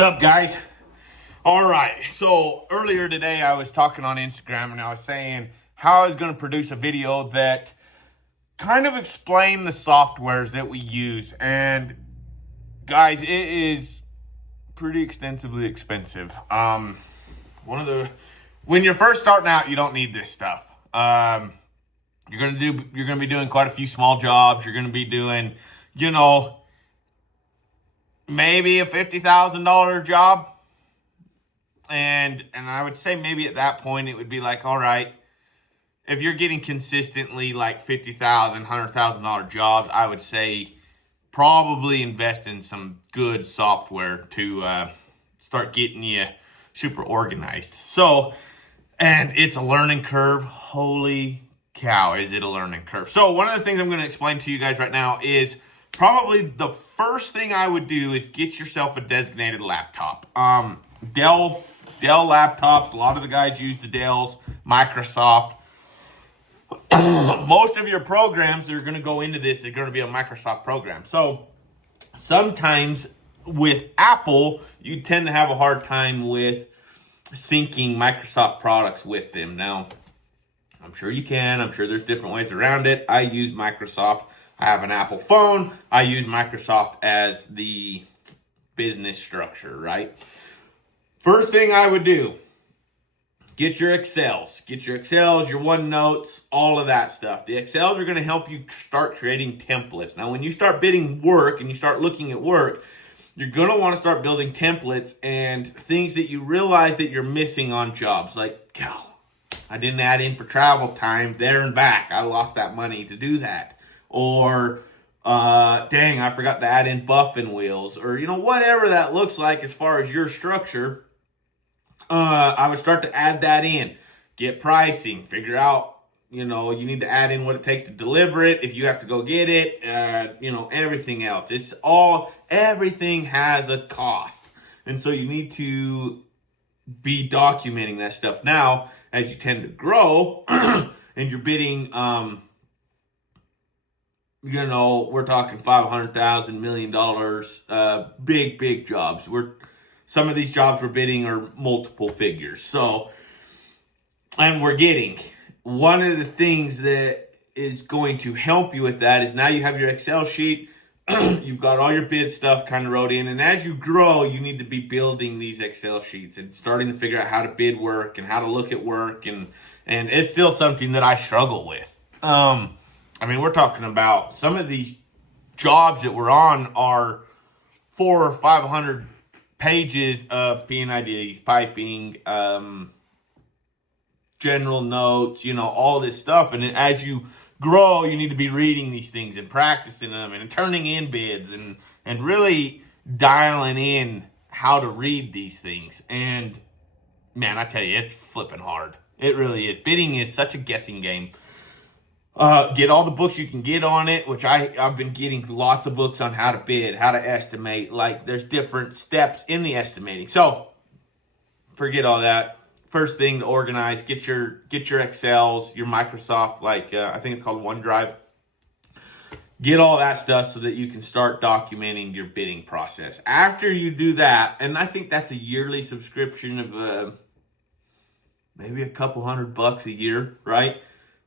up, guys? All right, so earlier today I was talking on Instagram and I was saying how I was going to produce a video that kind of explained the softwares that we use. And guys, it is pretty extensively expensive. When you're first starting out, you don't need this stuff. You're gonna be doing quite a few small jobs. You're gonna be doing, maybe a $50,000 job. And I would say maybe at that point it would be like, all right, if you're getting consistently like $50,000, $100,000 jobs, I would say probably invest in some good software to start getting you super organized. So, and it's a learning curve. Holy cow, is it a learning curve? So one of the things I'm going to explain to you guys right now is probably the first thing I would do is get yourself a designated laptop. Dell laptops, a lot of the guys use the Dells, Microsoft. Most of your programs that are going to go into this are going to be a Microsoft program. So sometimes with Apple, you tend to have a hard time with syncing Microsoft products with them. Now, I'm sure you can. I'm sure there's different ways around it. I use Microsoft. I have an Apple phone. I use Microsoft as the business structure, right? First thing I would do, get your Excels. Get your Excels, your OneNotes, all of that stuff. The Excels are going to help you start creating templates. Now, when you start bidding work and you start looking at work, you're going to want to start building templates and things that you realize that you're missing on jobs. Like, I didn't add in for travel time there and back. I lost that money to do that. Or, dang, I forgot to add in buffing wheels. Or, whatever that looks like as far as your structure. I would start to add that in. Get pricing. Figure out, you need to add in what it takes to deliver it. If you have to go get it, everything else. Everything has a cost. And so you need to be documenting that stuff. Now, as you tend to grow and you're bidding, we're talking $500,000, $1 million, big jobs. Some of these jobs we're bidding are multiple figures. So, and we're getting one of the things that is going to help you with that is now you have your Excel sheet. You've got all your bid stuff kind of wrote in. And as you grow, you need to be building these Excel sheets and starting to figure out how to bid work and how to look at work. And it's still something that I struggle with. We're talking about some of these jobs that we're on are 400 or 500 pages of P&IDs, piping, general notes, all this stuff. And as you grow, you need to be reading these things and practicing them and turning in bids and really dialing in how to read these things. And man, I tell you, it's flipping hard. It really is. Bidding is such a guessing game. Get all the books you can get on it, which I've been getting lots of books on how to bid, how to estimate. Like, there's different steps in the estimating. So, forget all that. First thing to organize, get your Excels, your Microsoft, I think it's called OneDrive. Get all that stuff so that you can start documenting your bidding process. After you do that, and I think that's a yearly subscription of maybe a couple $100 a year, right?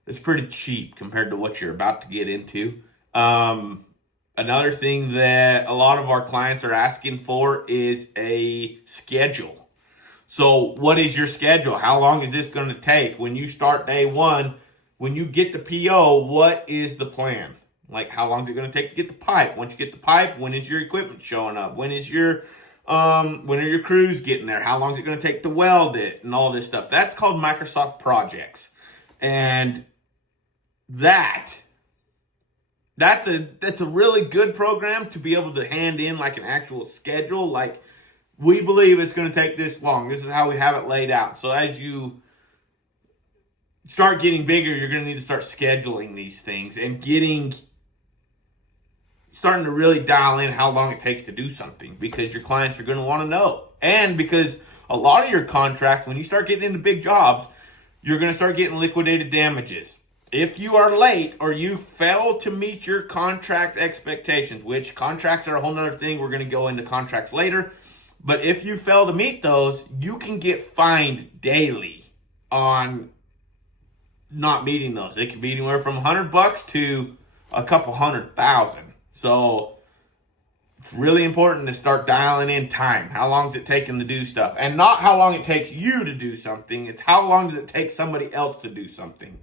It's pretty cheap compared to what you're about to get into. Another thing that a lot of our clients are asking for is a schedule. So what is your schedule? How long is this going to take? When you start day one, when you get the PO, what is the plan? Like, how long is it going to take to get the pipe? Once you get the pipe, when is your equipment showing up? When are your crews getting there? How long is it going to take to weld it? And all this stuff. That's called Microsoft Projects. And that's a really good program to be able to hand in like an actual schedule. Like, we believe it's going to take this long. This is how we have it laid out. So as you start getting bigger, you're going to need to start scheduling these things and starting to really dial in how long it takes to do something, because your clients are going to want to know. And because a lot of your contracts, when you start getting into big jobs, you're going to start getting liquidated damages. If you are late or you fail to meet your contract expectations, which contracts are a whole nother thing. We're going to go into contracts later. But if you fail to meet those, you can get fined daily on not meeting those. It can be anywhere from $100 to a couple 100,000. So it's really important to start dialing in time. How long is it taking to do stuff? And not how long it takes you to do something. It's how long does it take somebody else to do something.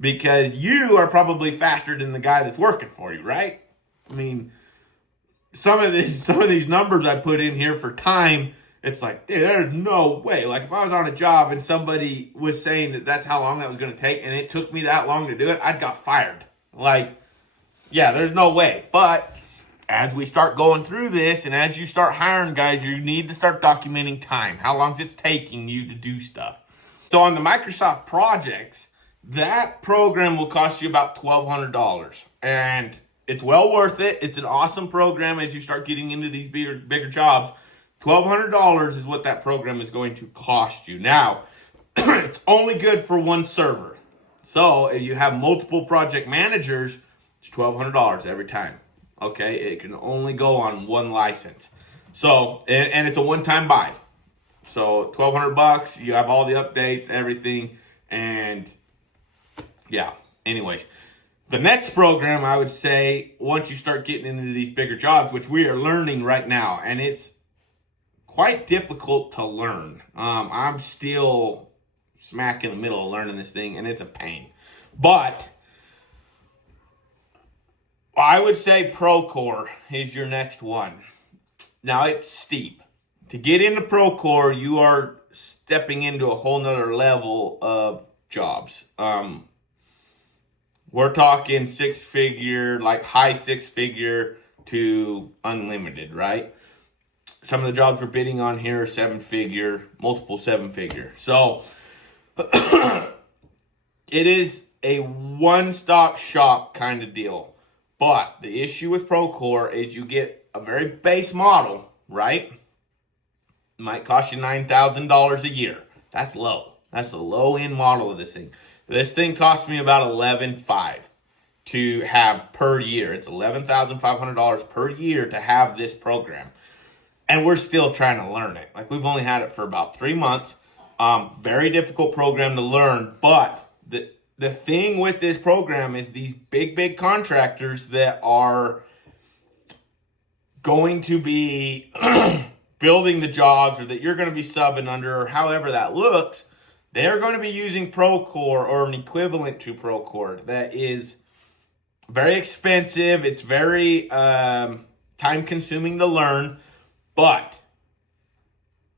Because you are probably faster than the guy that's working for you, right? I mean, some of these numbers I put in here for time, it's like, dude, there's no way. Like, if I was on a job and somebody was saying that that's how long that was going to take, and it took me that long to do it, I'd got fired. Like, yeah, there's no way. But as we start going through this, and as you start hiring guys, you need to start documenting time. How long it's taking you to do stuff. So on the Microsoft projects, that program will cost you about $1,200. And it's well worth it. It's an awesome program as you start getting into these bigger jobs. $1,200 is what that program is going to cost you. Now, it's only good for one server. So if you have multiple project managers, it's $1,200 every time. Okay, it can only go on one license. So, and it's a one-time buy. So $1,200, you have all the updates, everything, and yeah. Anyways, the next program, I would say, once you start getting into these bigger jobs, which we are learning right now, and it's quite difficult to learn. I'm still smack in the middle of learning this thing, and it's a pain. But I would say Procore is your next one. Now, it's steep. To get into Procore, you are stepping into a whole nother level of jobs. We're talking six-figure, like high six-figure to unlimited, right? Some of the jobs we're bidding on here are seven-figure, multiple seven-figure. So it is a one-stop shop kind of deal. But the issue with Procore is you get a very base model, right? It might cost you $9,000 a year. That's low. That's a low-end model of this thing. This thing cost me about $11,500 to have per year. It's $11,500 per year to have this program. And we're still trying to learn it. Like, we've only had it for about 3 months. Very difficult program to learn. But the thing with this program is these big contractors that are going to be building the jobs, or that you're going to be subbing under, or however that looks, they are going to be using Procore or an equivalent to Procore that is very expensive. It's very time-consuming to learn. But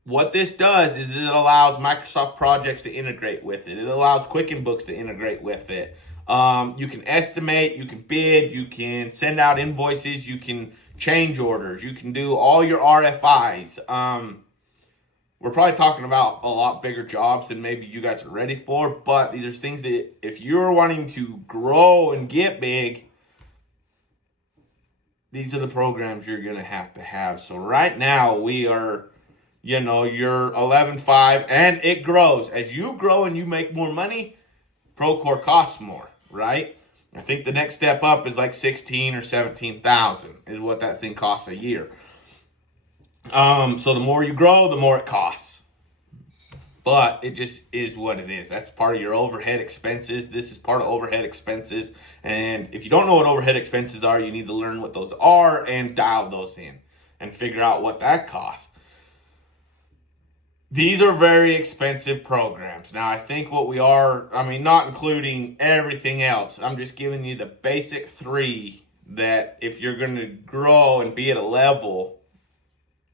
what this does is it allows Microsoft projects to integrate with it. It allows Quicken Books to integrate with it. You can estimate, you can bid, you can send out invoices, you can change orders, you can do all your RFIs. We're probably talking about a lot bigger jobs than maybe you guys are ready for, but these are things that if you're wanting to grow and get big, these are the programs you're going to have. So right now we are, you're 11.5, and it grows. As you grow and you make more money, Procore costs more, right? I think the next step up is like 16 or 17,000 is what that thing costs a year. So the more you grow, the more it costs. But it just is what it is. That's part of your overhead expenses. This is part of overhead expenses. And if you don't know what overhead expenses are, you need to learn what those are and dial those in and figure out what that costs. These are very expensive programs. Now, I think what we are, not including everything else, I'm just giving you the basic three that if you're going to grow and be at a level,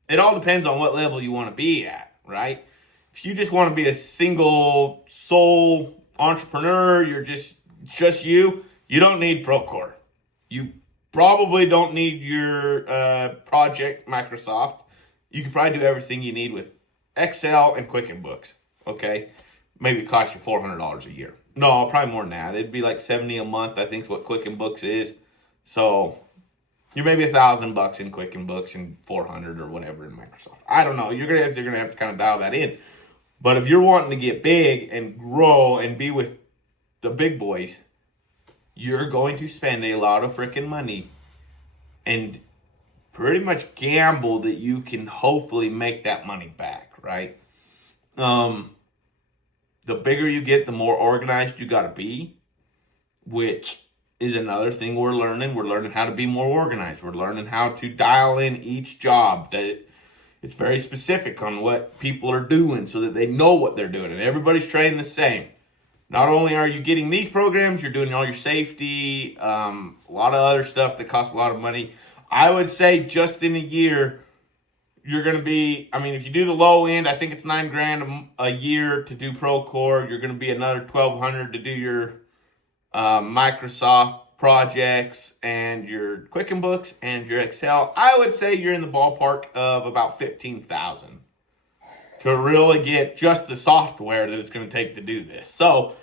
it all depends on what level you want to be at, right? If you just want to be a single sole entrepreneur, you're just you don't need Procore. You probably don't need your project Microsoft. You can probably do everything you need with Excel and Quicken Books, okay? Maybe it costs you $400 a year. No, probably more than that. It'd be like $70 a month, I think is what Quicken Books is. So you're maybe $1,000 in Quicken Books and $400 or whatever in Microsoft. I don't know. You're gonna have to kind of dial that in. But if you're wanting to get big and grow and be with the big boys, you're going to spend a lot of freaking money. And pretty much gamble that you can hopefully make that money back, right? The bigger you get, the more organized you got to be, which is another thing we're learning. We're learning how to be more organized. We're learning how to dial in each job, that it's very specific on what people are doing so that they know what they're doing, and everybody's trained the same. Not only are you getting these programs, you're doing all your safety, a lot of other stuff that costs a lot of money. I would say just in a year, you're going to be, I mean, if you do the low end, I think it's $9,000 a year to do Procore. You're going to be another $1,200 to do your Microsoft projects and your Quicken Books and your Excel. I would say you're in the ballpark of about $15,000 to really get just the software that it's going to take to do this. So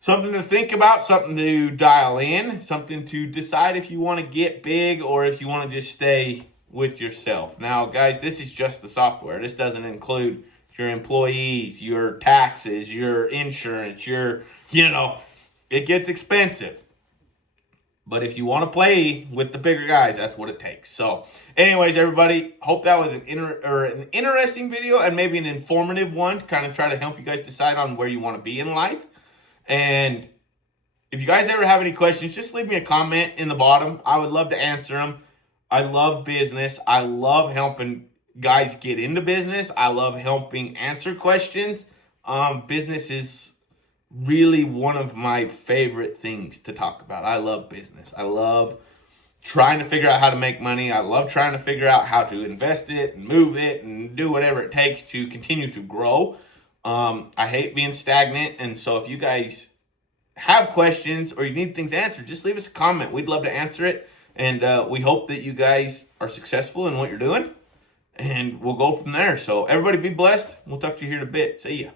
something to think about, something to dial in, something to decide if you want to get big or if you want to just stay with yourself. Now, guys, this is just the software. This doesn't include your employees, your taxes, your insurance, it gets expensive. But if you want to play with the bigger guys, that's what it takes. So anyways, everybody, hope that was an interesting video and maybe an informative one to kind of try to help you guys decide on where you want to be in life. And if you guys ever have any questions, just leave me a comment in the bottom. I would love to answer them. I love business. I love helping guys get into business. I love helping answer questions. Business is really one of my favorite things to talk about. I love business. I love trying to figure out how to make money. I love trying to figure out how to invest it and move it and do whatever it takes to continue to grow. I hate being stagnant. And so if you guys have questions or you need things answered, just leave us a comment. We'd love to answer it. And we hope that you guys are successful in what you're doing. And we'll go from there. So everybody be blessed. We'll talk to you here in a bit. See ya.